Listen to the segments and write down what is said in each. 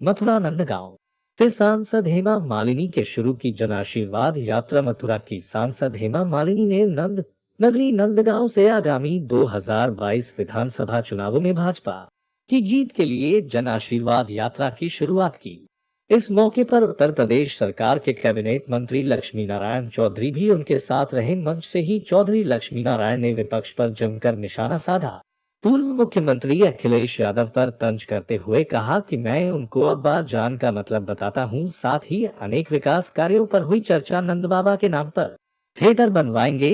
मथुरा नंदगांव से सांसद हेमा मालिनी के शुरू की जन आशीर्वाद यात्रा। मथुरा की सांसद हेमा मालिनी ने नगरी नंदगांव से आगामी 2022 विधानसभा चुनावों में भाजपा की जीत के लिए जन आशीर्वाद यात्रा की शुरुआत की। इस मौके पर उत्तर प्रदेश सरकार के कैबिनेट मंत्री लक्ष्मी नारायण चौधरी भी उनके साथ रहे। मंच से ही चौधरी लक्ष्मी नारायण ने विपक्ष पर जमकर निशाना साधा। पूर्व मुख्यमंत्री अखिलेश यादव पर तंज करते हुए कहा कि मैं उनको अब्बा जान का मतलब बताता हूं। साथ ही अनेक विकास कार्यों पर हुई चर्चा। नंद बाबा के नाम पर थिएटर बनवाएंगे,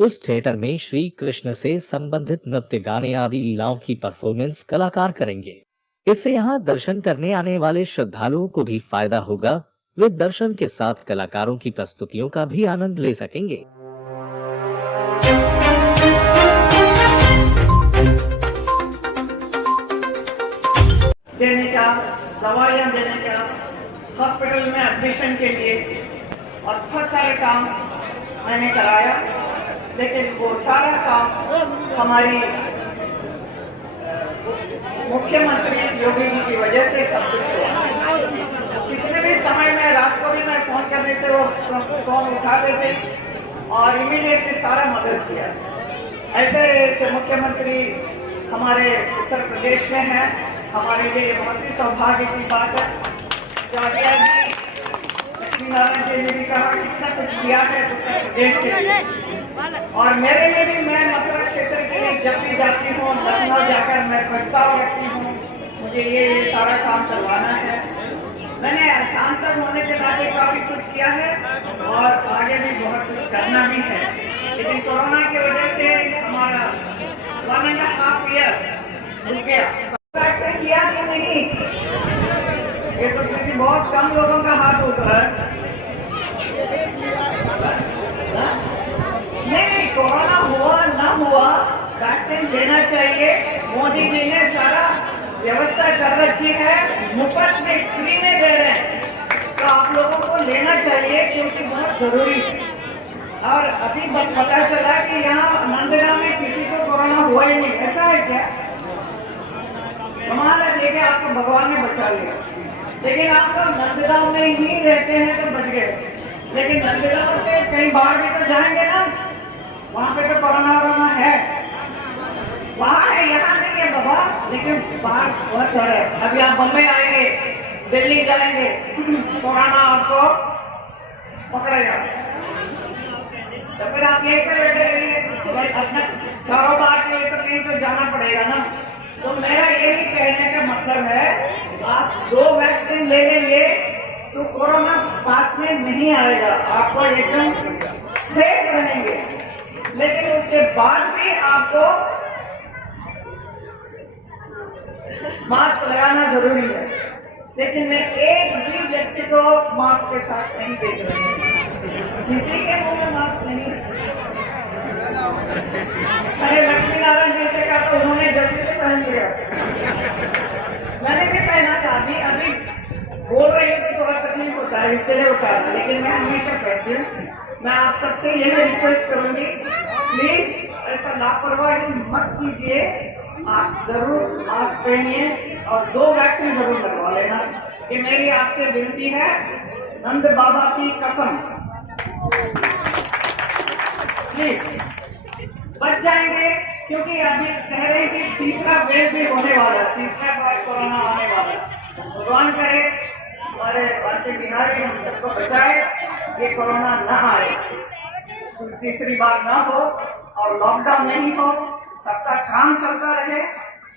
उस थिएटर में श्री कृष्ण से संबंधित नृत्य, गाने आदि लीलाओं की परफॉर्मेंस कलाकार करेंगे। इससे यहाँ दर्शन करने आने वाले श्रद्धालुओं को भी फायदा होगा। वे दर्शन के साथ कलाकारों की प्रस्तुतियों का भी आनंद ले सकेंगे। देने का, दवाइयाँ देने का, हॉस्पिटल में एडमिशन के लिए और बहुत सारे काम मैंने कराया, लेकिन वो सारा काम हमारी मुख्यमंत्री योगी जी की वजह से सब कुछ हुआ। कितने भी समय में रात को भी मैं फोन करने से वो फोन उठा देते और इमीडिएटली सारा मदद किया। ऐसे मुख्यमंत्री हमारे उत्तर प्रदेश में है। हमारे लिए बहुत ही सौभाग्य की बात है। लक्ष्मी नारायण जी ने भी कहा कितना कुछ किया है उत्तर प्रदेश के लिए, और मेरे लिए भी, मैं मथुरा क्षेत्र के लिए जब भी जाती हूँ, लखनऊ जाकर मैं प्रस्ताव रखती हूँ, मुझे ये सारा काम करवाना है। मैंने सांसद होने के नाते काफी कुछ किया है और आगे भी बहुत कुछ करना भी है, लेकिन कोरोना की वजह से हमारा 1.5 ईयर रुक गया। से किया कि नहीं, ये तो क्योंकि बहुत कम लोगों का हाथ उठ रहा है। नहीं, कोरोना हुआ ना हुआ, वैक्सीन लेना चाहिए। मोदी जी ने सारा व्यवस्था कर रखी है, मुफ्त में, फ्री में दे रहे हैं, तो आप लोगों को लेना चाहिए क्योंकि बहुत जरूरी है। और अभी पता चला कि यहाँ नंदगांव में किसी को कोरोना हुआ ही नहीं। ऐसा है क्या? कमाल है, लेके आपको भगवान ने बचा लिया। लेकिन आप लोग नंदगांव में ही रहते हैं तो बच गए, लेकिन नंदगांव से कहीं बाहर भी तो जाएंगे ना, वहां पे तो कोरोना है। वहां है, यहाँ नहीं है बाबा, लेकिन बाहर बहुत सारा है। अभी आप बम्बई आएंगे, दिल्ली जाएंगे, कोरोना आपको पकड़ेगा, तो फिर आप यहीं पे बैठे रहेंगे। अपना कारोबार के लिए तो कहीं तो जाना पड़ेगा ना। तो मेरा यही कहने का मतलब है, आप 2 वैक्सीन ले लेंगे तो कोरोना पास में नहीं आएगा, आपको एकदम सेफ रहेंगे। लेकिन उसके बाद भी आपको मास्क लगाना जरूरी है। लेकिन मैं एक भी व्यक्ति को मास्क के साथ नहीं देख रही हूँ, किसी के मुंह में मास्क नहीं। अरे लक्ष्मी नारायण जैसे का तो उन्होंने जल्दी से पहन लिया, मैंने भी पहना था। अभी बोल रही हूँ तो थोड़ा तकलीफ होता है, इसके लिए उतारना, लेकिन मैं हमेशा कहती हूँ, मैं आप सबसे यही रिक्वेस्ट करूंगी, प्लीज ऐसा लापरवाही मत कीजिए। आप जरूर मास्क पहनिए और 2 वैक्सीन जरूर लगवा लेना, ये मेरी आपसे विनती है, नंद बाबा की कसम। प्लीज बच जाएंगे, क्योंकि अभी कह रहे हैं कि तीसरा वेव भी होने वाला है, तीसरा बार कोरोना आने वाला है। भगवान करे हमारे भारतीय बिहारी हम सबको बचाए, ये कोरोना ना आए, तीसरी बार ना हो और लॉकडाउन नहीं हो, सबका काम चलता रहे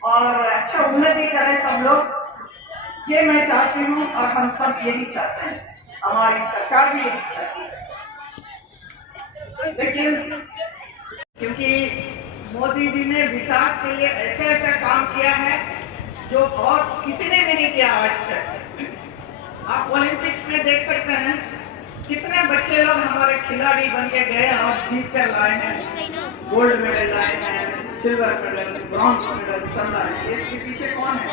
और अच्छा उन्नति करे सब लोग, ये मैं चाहती हूँ और हम सब यही चाहते हैं, हमारी सरकार भी यही चाहती है। लेकिन क्योंकि मोदी जी ने विकास के लिए ऐसे ऐसा काम किया है जो और किसी ने नहीं किया आज तक। आप ओलंपिक्स में देख सकते हैं कितने बच्चे लोग हमारे खिलाड़ी बन के गए और जीत कर लाए हैं, गोल्ड मेडल लाए हैं, सिल्वर मेडल, ब्रॉन्ज मेडल सब लाए। इसके पीछे कौन है?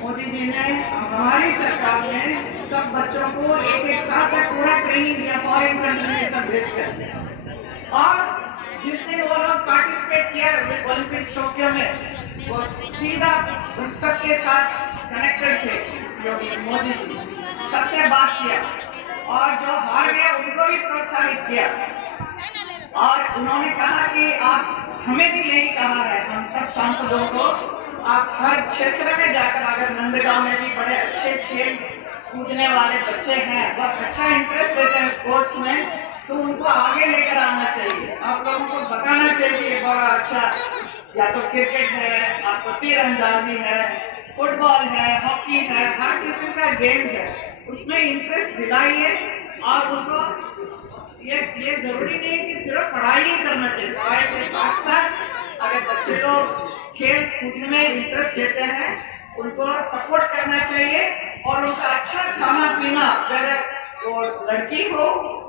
मोदी जी ने, हमारी सरकार ने सब बच्चों को एक साथ पूरा ट्रेनिंग दिया, फॉरेन कंट्री में सब भेज कर। और जिस दिन वो लोग पार्टिसिपेट किया ओलंपिक्स टोक्यो में, वो सीधा सबके साथ कनेक्टेड थे। योगी मोदी जी सबसे बात किया और जो हार गए उनको भी प्रोत्साहित किया और उन्होंने कहा कि आप हमें भी यही कहा है, हम सब सांसदों को, आप हर क्षेत्र में जाकर अगर नंदगांव में भी बड़े अच्छे खेल कूदने वाले बच्चे हैं, वह अच्छा इंटरेस्ट लेते हैं स्पोर्ट्स में, तो उनको आगे लेकर आना चाहिए। आप लोगों को बताना चाहिए बड़ा अच्छा, या तो क्रिकेट है, आपको तीरंदाजी है, फुटबॉल है, हॉकी है, हर किस्म का गेम्स है, उसमें इंटरेस्ट दिलाइए और उनको ये जरूरी नहीं कि सिर्फ पढ़ाई ही करना चाहिए। पढ़ाई के साथ साथ अगर बच्चे लोग खेल कूद में इंटरेस्ट लेते हैं, उनको सपोर्ट करना चाहिए और उनका अच्छा खाना पीना, अगर वो लड़की हो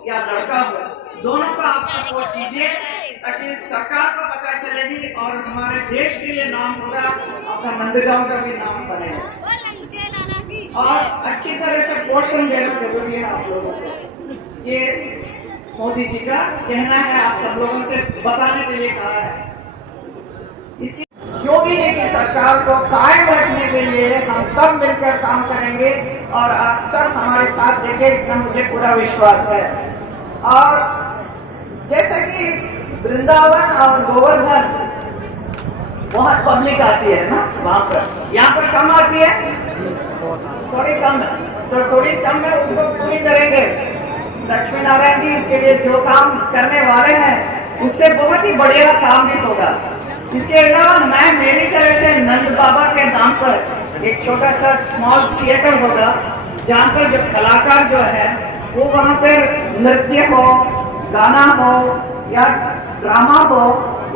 या लड़का हो, दोनों को आप सपोर्ट कीजिए ताकि सरकार को पता चलेगी और हमारे देश के लिए नाम होगा, आपका नंदगांव का भी नाम बनेगा। और अच्छी तरह से पोषण देना जरूरी है आप लोगों को, ये मोदी जी का कहना है, आप सब लोगों से बताने के लिए कहा है। इसकी योगी जी की सरकार को कायम रखने के लिए हम सब मिलकर काम करेंगे और आप सब हमारे साथ देंगे, इतना मुझे पूरा विश्वास है। और जैसे कि वृंदावन और गोवर्धन बहुत पब्लिक आती है ना वहाँ पर, यहाँ पर कम आती है, थोड़ी कम है, तो थोड़ी कम है, उसको पूरी करेंगे। लक्ष्मी नारायण जी इसके लिए जो काम करने वाले हैं उससे बहुत ही बढ़िया काम भी होगा। इसके अलावा मैं मेरी तरफ से नंद बाबा के नाम पर एक छोटा सा स्मॉल थिएटर होगा, जहाँ पर जो कलाकार जो है वो वहाँ पर नृत्य हो, गाना हो या ड्रामा हो,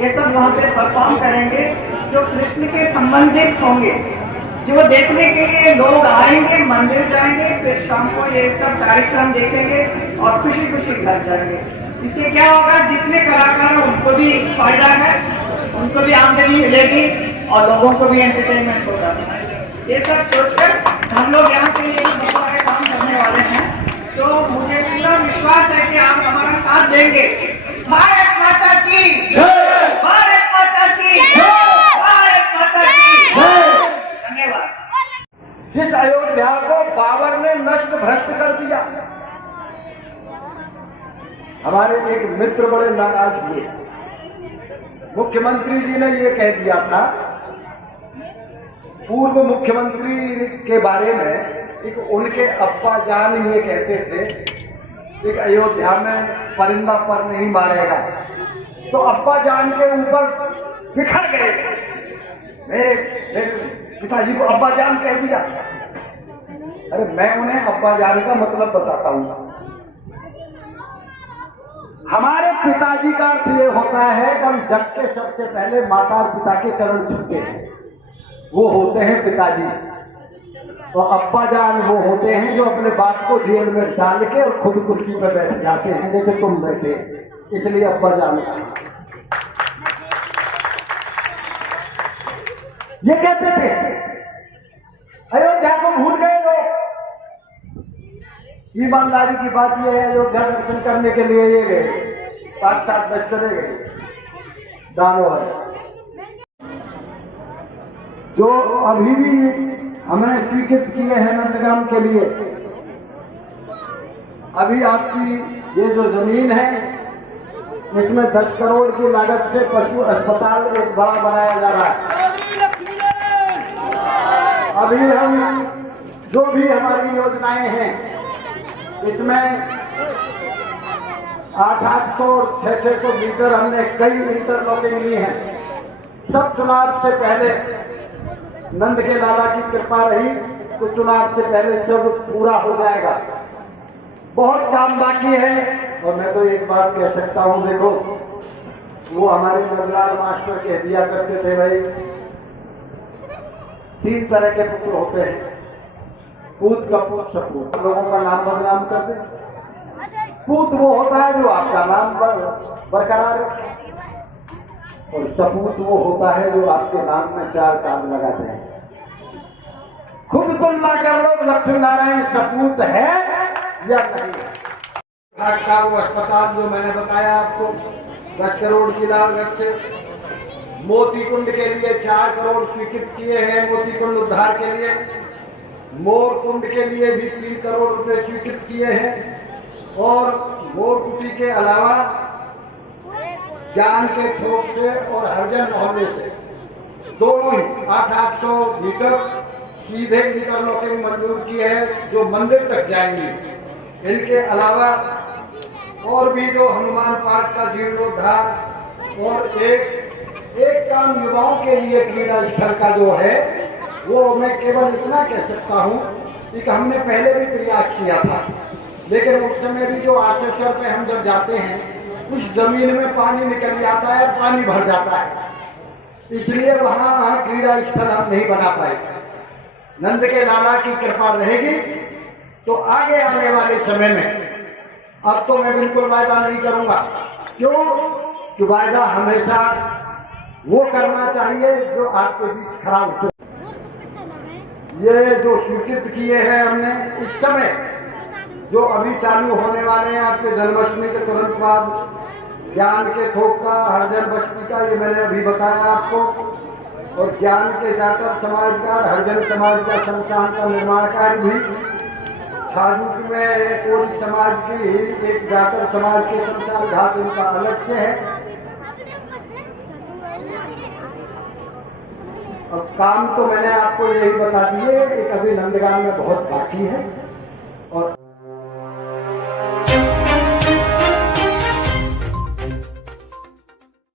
ये सब वहाँ पे परफॉर्म करेंगे जो कृष्ण के संबंधित होंगे, जो देखने के लिए लोग आएंगे, मंदिर जाएंगे, फिर शाम को ये सब कार्यक्रम देखेंगे और खुशी खुशी घर जाएंगे। इससे क्या होगा, जितने कलाकार हैं उनको भी फायदा है, उनको भी आमदनी मिलेगी और लोगों को भी एंटरटेनमेंट होगा। ये सब सोचकर हम लोग यहाँ के लिए बहुत सारे काम करने वाले हैं, तो मुझे पूरा विश्वास है कि आप हमारा साथ देंगे। भारत माता की जय, भारत माता की जय, भारत माता की जय। धन्यवाद। जिस अयोध्या को बाबर ने नष्ट भ्रष्ट कर दिया, हमारे एक मित्र बड़े नाराज हुए। मुख्यमंत्री जी ने ये कह दिया था, पूर्व मुख्यमंत्री के बारे में एक उनके अब्बा जान ये कहते थे, एक अयोध्या में परिंदा पर नहीं मारेगा, तो अब्बा जान के ऊपर बिखर गए। मेरे पिताजी को अब्बा जान कह दिया। अरे मैं उन्हें अब्बा जान का मतलब बताता हूं। हमारे पिताजी का अर्थ ये होता है कि हम जग के सबसे पहले माता और पिता के चरण छूते हैं, वो होते हैं पिताजी। तो अब्बा जान वो होते हैं जो अपने बाप को जेल में डाल के और खुद कुर्सी पर बैठ जाते हैं, जैसे तुम बैठे, इसलिए अब्बा जान का। ये कहते थे अयोध्या को भूल गए लोग। ईमानदारी की बात यह है, अयोध्या दर्शन करने के लिए ये गए, 5-7 बज चले गए दानों वाले। जो अभी भी हमने स्वीकृत किए हैं नंदगांव के लिए, अभी आपकी ये जो जमीन है इसमें 10 करोड़ की लागत से पशु अस्पताल एक बड़ा बनाया जा रहा है। अभी हम जो भी हमारी योजनाएं हैं इसमें 800 और 600 मीटर हमने कई इंटरलॉकिंग ली है। सब चुनाव से पहले नंद के लाला की कृपा रही तो चुनाव से पहले सब पूरा हो जाएगा। बहुत काम बाकी है और मैं तो एक बात कह सकता हूं, देखो वो हमारे नंदलाल मास्टर कह दिया करते थे, भाई 3 तरह के पुत्र होते हैं, पूत, कपूत, सपूत। लोगों का नाम बदनाम कर दे। पूत वो होता है जो आपका नाम बरकरार रखे, और सपूत वो होता है जो आपके नाम में 4 चांद लगाते हैं। खुद तुलना कर लो, लक्ष्मी नारायण सपूत है या नहीं है। का वो अस्पताल जो मैंने बताया आपको 10 करोड़ की लागत से, मोती कुंड के लिए 4 करोड़ स्वीकृत किए हैं, मोती कुंड उद्धार के लिए। मोर कुंड के लिए भी 3 करोड़ रुपए स्वीकृत किए हैं और मोर कुटी के अलावा ज्ञान के थोक से और हरजन मोहल्ले से दोनों ही 800 मीटर सीधे इंटरलॉकिंग मंजूर की है जो मंदिर तक जाएंगी। इनके अलावा और भी जो हनुमान पार्क का जीर्णोद्धार और एक काम युवाओं के लिए क्रीड़ा स्थल का जो है वो मैं केवल इतना कह सकता हूँ कि हमने पहले भी प्रयास किया था, लेकिन उस समय भी जो आशेश्वर पे हम जब जाते हैं उस जमीन में पानी निकल जाता है, पानी भर जाता है, इसलिए वहां क्रीड़ा स्थल हम नहीं बना पाए। नंद के लाला की कृपा रहेगी तो आगे आने वाले समय में, अब तो मैं बिल्कुल वायदा नहीं करूंगा, क्यों कि वायदा हमेशा वो करना चाहिए जो आपके बीच खड़ा उतरे। ये जो स्वीकृत किए हैं हमने इस समय जो अभी चालू होने वाले हैं आपके जन्माष्टमी के तुरंत बाद, ज्ञान के थोक का, हरजन बस्ती का, ये मैंने अभी बताया आपको, और ज्ञान के जाटव समाज का, हरजन समाज का शमशान का निर्माण कार्य भी, छाजू में कोरी समाज की एक जाटव समाज के शमशान घाट उनका अलग से है। अब काम तो मैंने आपको यही बता दिए कि अभी नंदगांव में बहुत बाकी है।